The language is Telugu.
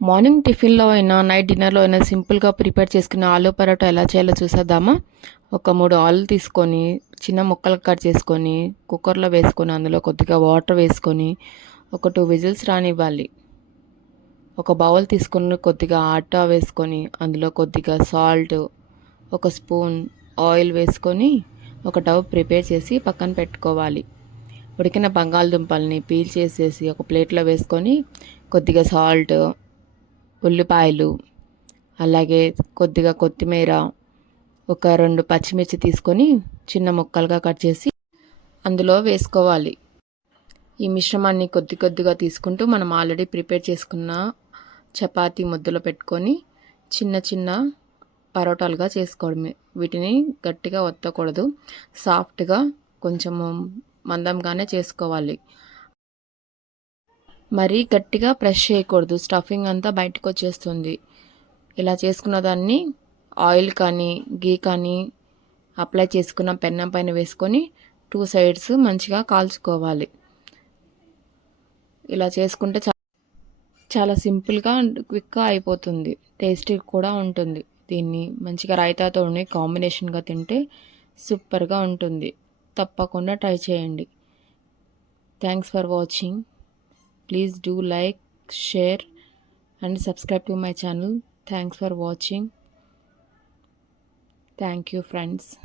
మార్నింగ్ టిఫిన్‌లో అయినా, నైట్ డిన్నర్‌లో అయినా సింపుల్‌గా ప్రిపేర్ చేసుకునే ఆలు పరోటా ఎలా చేయాలో చూసేద్దామా? ఒక 3 ఆలులు తీసుకొని, చిన్న ముక్కలుగా కట్ చేసుకొని, కుక్కర్‌లో వేసుకొని, అందులో కొద్దిగా వాటర్ వేసుకొని, ఒక 2 విజిల్స్ రానివ్వాలి. ఒక బౌల్ తీసుకొని కొద్దిగా ఆటా వేసుకొని, అందులో కొద్దిగా సాల్ట్, ఒక స్పూన్ ఆయిల్ వేసుకొని, ఒక డవ్ ప్రిపేర్ చేసి పక్కన పెట్టుకోవాలి. ఉడికిన బంగాళదుంపల్ని పీల్ చేసేసి ఒక ప్లేట్‌లో వేసుకొని, కొద్దిగా సాల్ట్, ఉల్లిపాయలు, అలాగే కొద్దిగా కొత్తిమీర, ఒక 2 పచ్చిమిర్చి తీసుకొని చిన్న ముక్కలుగా కట్ చేసి అందులో వేసుకోవాలి. ఈ మిశ్రమాన్ని కొద్ది కొద్దిగా తీసుకుంటూ మనం ఆల్రెడీ ప్రిపేర్ చేసుకున్న చపాతీ ముద్దలో పెట్టుకొని చిన్న చిన్న పరోటాలుగా చేసుకోవడమే. వీటిని గట్టిగా ఒత్తకూడదు, సాఫ్ట్‌గా కొంచెము మందంగానే చేసుకోవాలి. మరీ గట్టిగా ప్రెస్ చేయకూడదు, స్టఫింగ్ అంతా బయటకొచ్చేస్తుంది. ఇలా చేసుకున్న దాన్ని ఆయిల్ కానీ, గీ కానీ అప్లై చేసుకున్న పెన్నం పైన వేసుకొని 2 సైడ్స్ మంచిగా కాల్చుకోవాలి. ఇలా చేసుకుంటే చాలా సింపుల్‌గా అండ్ క్విక్‌గా అయిపోతుంది. టేస్టీ కూడా ఉంటుంది. దీన్ని మంచిగా రైతాతోని కాంబినేషన్‌గా తింటే సూపర్‌గా ఉంటుంది. తప్పకుండా ట్రై చేయండి. Thanks for watching. Please do like, share and subscribe to my channel. Thanks for watching. Thank you, friends.